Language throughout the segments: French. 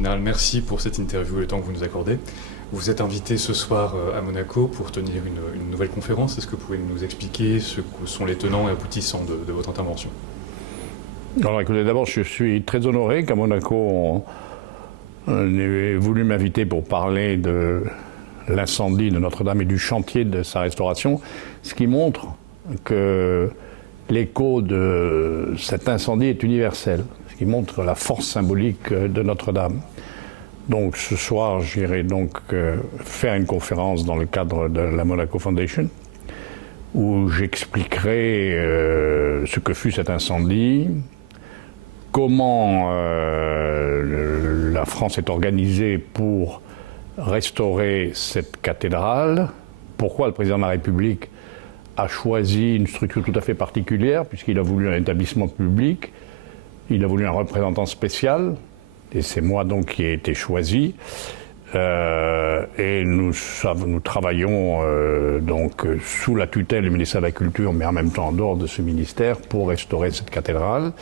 Général, merci pour cette interview et le temps que vous nous accordez. Vous êtes invité ce soir à Monaco pour tenir une nouvelle conférence. Est-ce que vous pouvez nous expliquer ce que sont les tenants et aboutissants de votre intervention? Alors écoutez, d'abord je suis très honoré qu'à Monaco on ait voulu m'inviter pour parler de l'incendie de Notre-Dame et du chantier de sa restauration, ce qui montre que l'écho de cet incendie est universel, ce qui montre la force symbolique de Notre-Dame. Donc ce soir, j'irai donc faire une conférence dans le cadre de la Monaco Foundation, où j'expliquerai ce que fut cet incendie, comment la France est organisée pour restaurer cette cathédrale, pourquoi le président de la République a choisi une structure tout à fait particulière, puisqu'il a voulu un établissement public, il a voulu un représentant spécial, et c'est moi donc qui ai été choisi. Et nous travaillons donc sous la tutelle du ministère de la Culture, mais en même temps en dehors de ce ministère, pour restaurer cette cathédrale.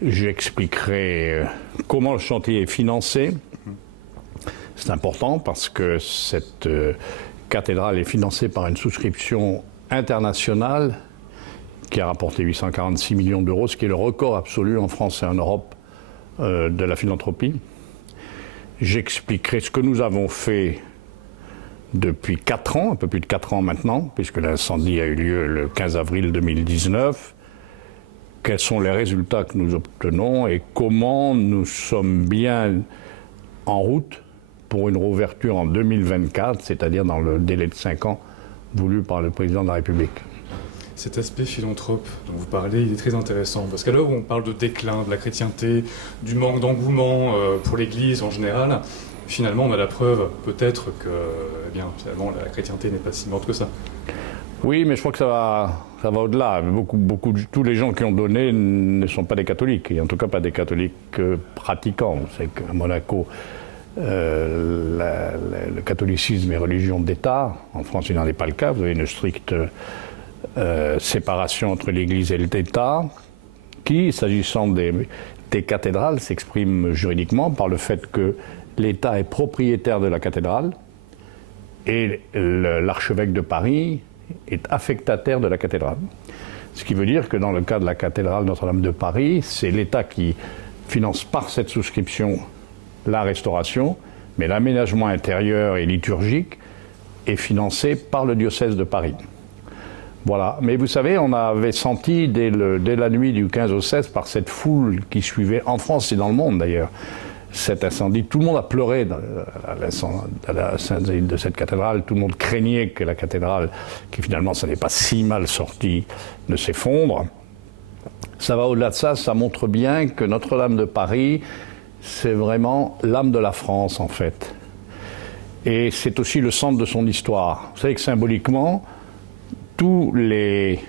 J'expliquerai comment le chantier est financé. C'est important parce que cette cathédrale est financée par une souscription internationale qui a rapporté 846 millions d'euros, ce qui est le record absolu en France et en Europe de la philanthropie. J'expliquerai ce que nous avons fait depuis 4 ans, un peu plus de 4 ans maintenant, puisque l'incendie a eu lieu le 15 avril 2019, quels sont les résultats que nous obtenons et comment nous sommes bien en route pour une réouverture en 2024, c'est-à-dire dans le délai de 5 ans voulu par le président de la République. Cet aspect philanthrope dont vous parlez, il est très intéressant, parce qu'à l'heure où on parle de déclin de la chrétienté, du manque d'engouement pour l'Église en général, finalement on a la preuve peut-être que finalement, la chrétienté n'est pas si morte que ça. Oui, mais je crois que ça va au-delà. Tous les gens qui ont donné ne sont pas des catholiques, et en tout cas pas des catholiques pratiquants. C'est qu'à Monaco, le catholicisme est religion d'État. En France, il n'en est pas le cas. Vous avez une stricte séparation entre l'Église et l'État, qui, s'agissant des cathédrales, s'exprime juridiquement par le fait que l'État est propriétaire de la cathédrale et l'archevêque de Paris est affectataire de la cathédrale. Ce qui veut dire que dans le cas de la cathédrale Notre-Dame de Paris, c'est l'État qui finance par cette souscription la restauration, mais l'aménagement intérieur et liturgique est financé par le diocèse de Paris. Voilà. Mais vous savez, on avait senti dès la nuit du 15 au 16, par cette foule qui suivait, en France et dans le monde d'ailleurs, cet incendie. Tout le monde a pleuré à l'incendie de cette cathédrale. Tout le monde craignait que la cathédrale, qui finalement ça n'est pas si mal sorti, ne s'effondre. Ça va au-delà de ça, ça montre bien que Notre-Dame de Paris, c'est vraiment l'âme de la France en fait. Et c'est aussi le centre de son histoire. Vous savez que symboliquement, tous les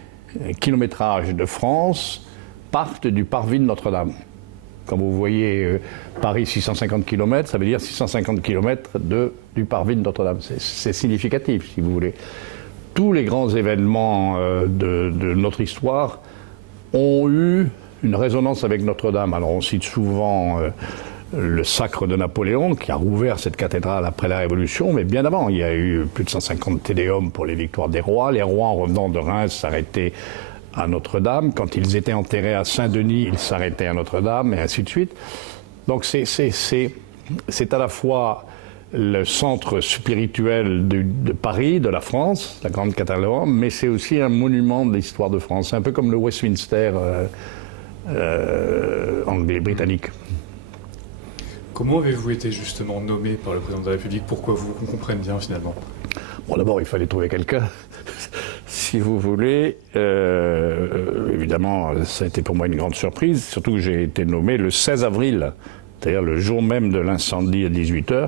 kilométrages de France partent du parvis de Notre-Dame. Quand vous voyez Paris 650 km, ça veut dire 650 km du parvis de Notre-Dame. C'est significatif, si vous voulez. Tous les grands événements de notre histoire ont eu une résonance avec Notre-Dame. Alors on cite souvent le sacre de Napoléon, qui a rouvert cette cathédrale après la Révolution, mais bien avant. Il y a eu plus de 150 tédéums pour les victoires des rois. Les rois, en revenant de Reims, s'arrêtaient à Notre-Dame. Quand ils étaient enterrés à Saint-Denis, ils s'arrêtaient à Notre-Dame, et ainsi de suite. Donc c'est à la fois le centre spirituel de Paris, de la France, la grande cathédrale, mais c'est aussi un monument de l'histoire de France. C'est un peu comme le Westminster anglais, britannique. Comment avez-vous été justement nommé par le président de la République? Pourquoi qu'on comprenne bien finalement? Bon, d'abord, il fallait trouver quelqu'un, si vous voulez. Évidemment, ça a été pour moi une grande surprise, surtout que j'ai été nommé le 16 avril, c'est-à-dire le jour même de l'incendie à 18h.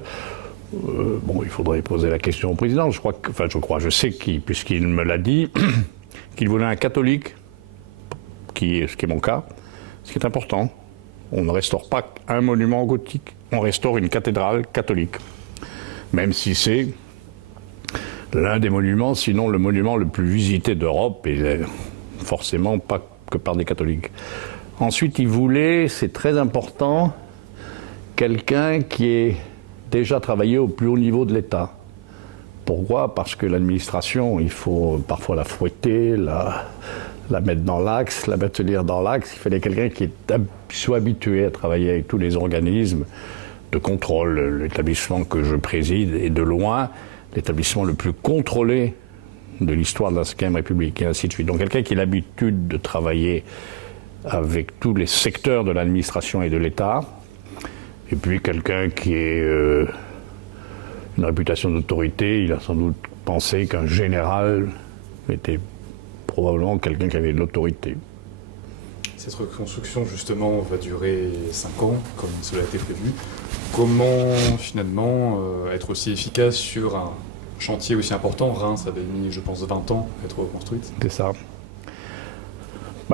Bon, il faudrait poser la question au président. Je sais puisqu'il me l'a dit, qu'il voulait un catholique, ce qui est mon cas, ce qui est important. On ne restaure pas un monument gothique, on restaure une cathédrale catholique. Même si c'est l'un des monuments, sinon le monument le plus visité d'Europe, et forcément pas que par des catholiques. Ensuite, il voulait, c'est très important, quelqu'un qui ait déjà travaillé au plus haut niveau de l'État. Pourquoi ? Parce que l'administration, il faut parfois la fouetter, la mettre dans l'axe, la mettre dans l'axe. Il fallait quelqu'un qui soit habitué à travailler avec tous les organismes de contrôle. L'établissement que je préside est de loin l'établissement le plus contrôlé de l'histoire de la Ve République, et ainsi de suite. Donc quelqu'un qui a l'habitude de travailler avec tous les secteurs de l'administration et de l'État, et puis quelqu'un qui a une réputation d'autorité. Il a sans doute pensé qu'un général était probablement quelqu'un qui avait de l'autorité. Cette reconstruction, justement, va durer 5 ans, comme cela a été prévu. Comment, finalement, être aussi efficace sur un chantier aussi important ? Reims avait mis, je pense, 20 ans à être reconstruite. C'est ça.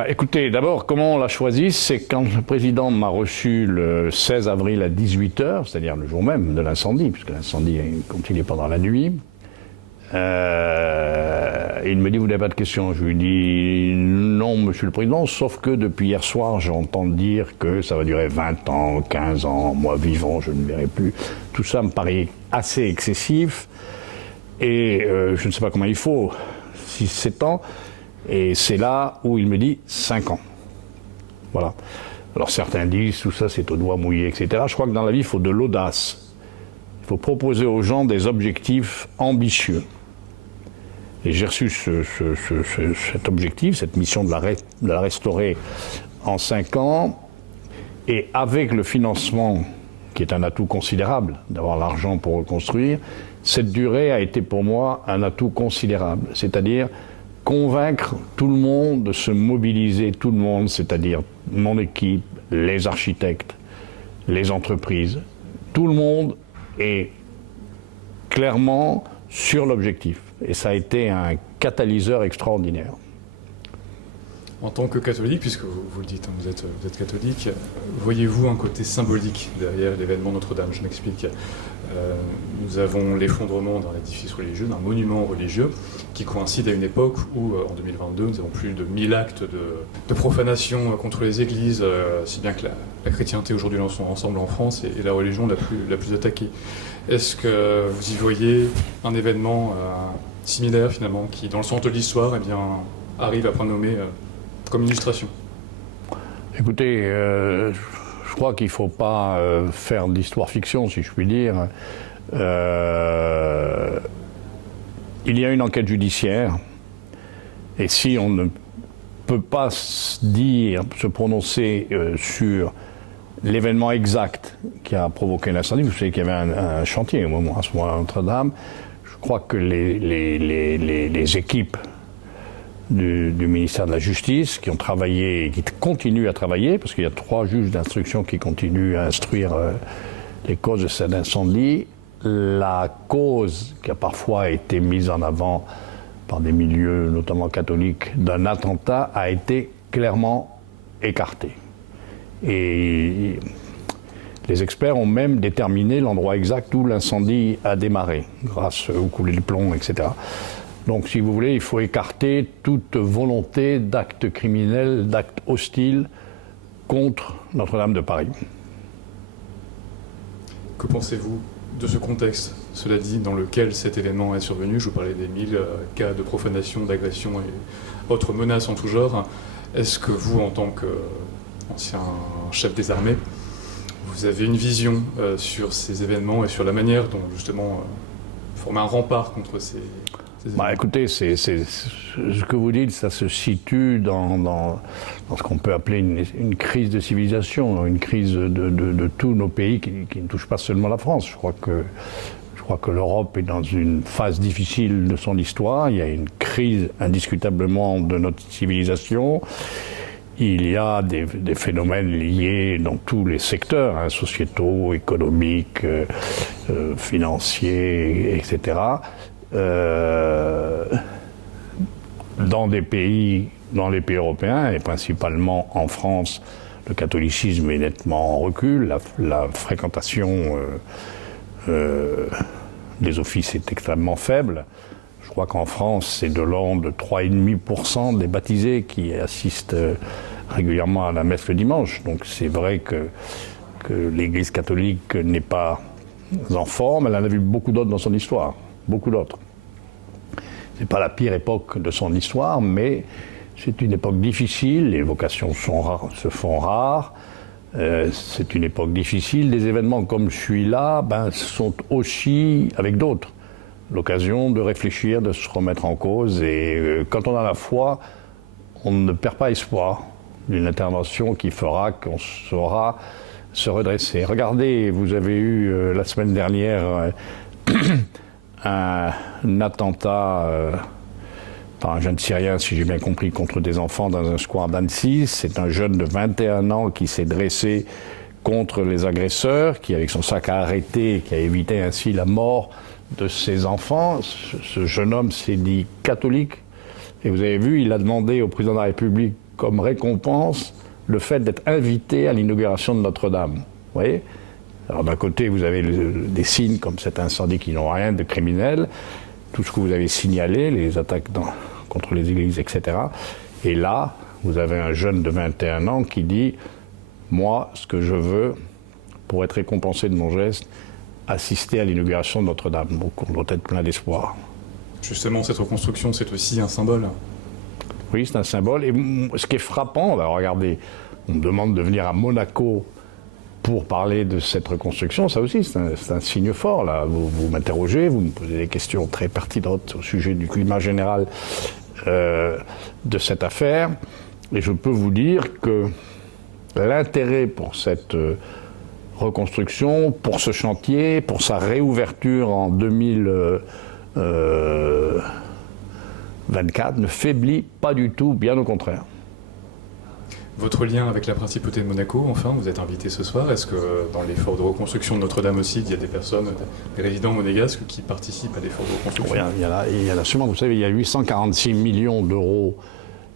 Écoutez, d'abord, comment on l'a choisi ? C'est quand le président m'a reçu le 16 avril à 18h, c'est-à-dire le jour même de l'incendie, puisque l'incendie continue pendant la nuit. Il me dit, vous n'avez pas de questions ? Je lui dis, non, monsieur le président, sauf que depuis hier soir, j'entends dire que ça va durer 20 ans, 15 ans, moi vivant, je ne verrai plus. Tout ça me paraît assez excessif, et je ne sais pas comment il faut, 6-7 ans. Et c'est là où il me dit 5 ans. Voilà. Alors certains disent tout ça c'est au doigt mouillé, etc. Je crois que dans la vie il faut de l'audace. Il faut proposer aux gens des objectifs ambitieux. Et j'ai reçu cet objectif, cette mission de la restaurer en 5 ans. Et avec le financement, qui est un atout considérable, d'avoir l'argent pour reconstruire, cette durée a été pour moi un atout considérable. C'est-à-dire convaincre tout le monde de se mobiliser, tout le monde, c'est-à-dire mon équipe, les architectes, les entreprises, tout le monde est clairement sur l'objectif. Et ça a été un catalyseur extraordinaire. En tant que catholique, puisque vous le dites, vous êtes catholique, voyez-vous un côté symbolique derrière l'événement Notre-Dame ? Je m'explique. Nous avons l'effondrement d'un édifice religieux, d'un monument religieux, qui coïncide à une époque où, en 2022, nous avons plus de 1000 actes de profanation contre les églises, si bien que la chrétienté aujourd'hui ensemble en France est la religion la plus attaquée. Est-ce que vous y voyez un événement similaire, finalement, qui, dans le sens de l'histoire, arrive à prendre nommé comme illustration ? Écoutez, je crois qu'il ne faut pas faire de l'histoire-fiction, si je puis dire. Il y a une enquête judiciaire, et si on ne peut pas se prononcer sur l'événement exact qui a provoqué l'incendie, vous savez qu'il y avait un chantier à ce moment-là à Notre-Dame, je crois que les équipes du ministère de la Justice qui ont travaillé et qui continuent à travailler, parce qu'il y a 3 juges d'instruction qui continuent à instruire les causes de cet incendie. La cause qui a parfois été mise en avant par des milieux, notamment catholiques, d'un attentat a été clairement écartée. Et les experts ont même déterminé l'endroit exact où l'incendie a démarré, grâce aux coulées de plomb, etc. Donc, si vous voulez, il faut écarter toute volonté d'actes criminels, d'actes hostiles contre Notre-Dame de Paris. Que pensez-vous de ce contexte, cela dit, dans lequel cet événement est survenu ? Je vous parlais des 1000 cas de profanation, d'agression et autres menaces en tout genre. Est-ce que vous, en tant qu'ancien chef des armées, vous avez une vision sur ces événements et sur la manière dont, justement, former un rempart contre ces écoutez, ce que vous dites, ça se situe dans ce qu'on peut appeler une crise de civilisation, une crise de tous nos pays qui ne touche pas seulement la France. Je crois que l'Europe est dans une phase difficile de son histoire. Il y a une crise indiscutablement de notre civilisation. Il y a des phénomènes liés dans tous les secteurs, sociétaux, économiques, financiers, etc. Dans les pays européens, et principalement en France, le catholicisme est nettement en recul, la fréquentation des offices est extrêmement faible. Je crois qu'en France, c'est de l'ordre de 3,5% des baptisés qui assistent régulièrement à la messe le dimanche. Donc c'est vrai que que l'Église catholique n'est pas en forme, elle en a vu beaucoup d'autres dans son histoire, beaucoup d'autres. Ce n'est pas la pire époque de son histoire, mais c'est une époque difficile, les vocations se font rares, c'est une époque difficile. Des événements comme celui-là sont aussi, avec d'autres, l'occasion de réfléchir, de se remettre en cause. Et quand on a la foi, on ne perd pas espoir d'une intervention qui fera qu'on saura se redresser. Regardez, vous avez eu la semaine dernière un attentat par un jeune Syrien, si j'ai bien compris, contre des enfants dans un square d'Annecy. C'est un jeune de 21 ans qui s'est dressé contre les agresseurs, qui avec son sac a arrêté, qui a évité ainsi la mort de ses enfants. Ce jeune homme s'est dit catholique. Et vous avez vu, il a demandé au président de la République comme récompense le fait d'être invité à l'inauguration de Notre-Dame. Vous voyez ? Alors d'un côté, vous avez des signes comme cet incendie qui n'ont rien de criminel, tout ce que vous avez signalé, les attaques contre les églises, etc. Et là, vous avez un jeune de 21 ans qui dit « Moi, ce que je veux, pour être récompensé de mon geste, assister à l'inauguration de Notre-Dame. » Donc on doit être plein d'espoir. Justement, cette reconstruction, c'est aussi un symbole. Oui, c'est un symbole. Et ce qui est frappant, regardez, on me demande de venir à Monaco pour parler de cette reconstruction, ça aussi, c'est un signe fort. Là. Vous m'interrogez, vous me posez des questions très pertinentes au sujet du climat général de cette affaire. Et je peux vous dire que l'intérêt pour cette reconstruction, pour ce chantier, pour sa réouverture en 2024 ne faiblit pas du tout, bien au contraire. Votre lien avec la principauté de Monaco, enfin, vous êtes invité ce soir. Est-ce que dans l'effort de reconstruction de Notre-Dame aussi, il y a des personnes, des résidents monégasques qui participent à l'effort de reconstruction? Oui, il y en a sûrement. Vous savez, il y a 846 millions d'euros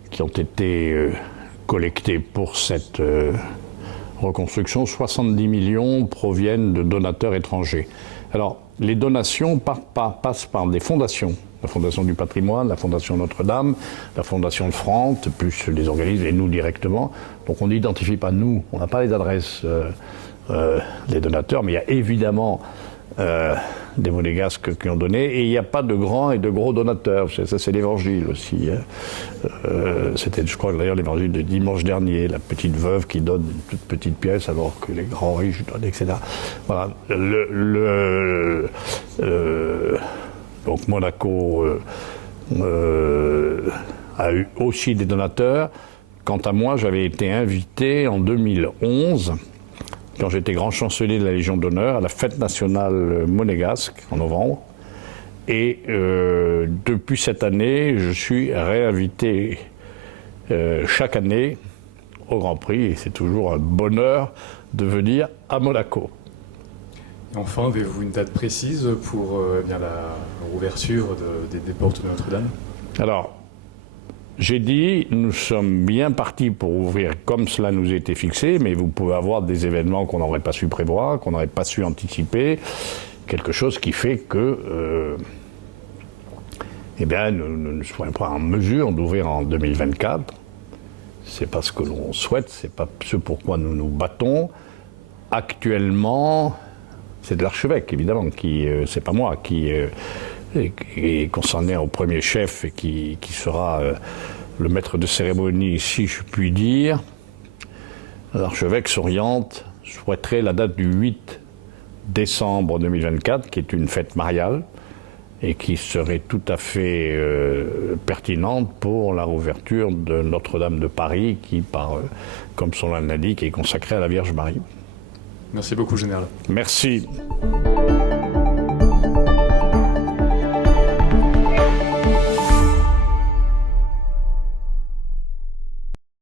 qui ont été collectés pour cette reconstruction. 70 millions proviennent de donateurs étrangers. Alors, les donations passent par des fondations. La Fondation du patrimoine, la Fondation Notre-Dame, la Fondation de France, plus les organismes et nous directement. Donc on n'identifie pas nous, on n'a pas les adresses des donateurs, mais il y a évidemment des monégasques qui ont donné, et il n'y a pas de grands et de gros donateurs. Ça, c'est l'évangile aussi. C'était, je crois, d'ailleurs, l'évangile de dimanche dernier, la petite veuve qui donne une toute petite pièce alors que les grands riches donnent, etc. Voilà. Donc Monaco a eu aussi des donateurs. Quant à moi, j'avais été invité en 2011, quand j'étais grand chancelier de la Légion d'honneur, à la fête nationale monégasque en novembre. Et depuis cette année, je suis réinvité chaque année au Grand Prix. Et c'est toujours un bonheur de venir à Monaco. Et enfin, avez-vous une date précise pour la rouverture des portes de Notre-Dame? Alors, j'ai dit, nous sommes bien partis pour ouvrir comme cela nous était fixé, mais vous pouvez avoir des événements qu'on n'aurait pas su prévoir, qu'on n'aurait pas su anticiper, quelque chose qui fait que nous ne soyons pas en mesure d'ouvrir en 2024. C'est pas ce que l'on souhaite, c'est pas ce pourquoi nous nous battons. Actuellement, c'est de l'archevêque, évidemment, c'est pas moi, qui est concerné au premier chef et qui sera le maître de cérémonie, si je puis dire. L'archevêque s'oriente, souhaiterait la date du 8 décembre 2024, qui est une fête mariale, et qui serait tout à fait pertinente pour la rouverture de Notre-Dame de Paris, qui, comme son nom l'indique, est consacrée à la Vierge Marie. Merci beaucoup, Général. Merci.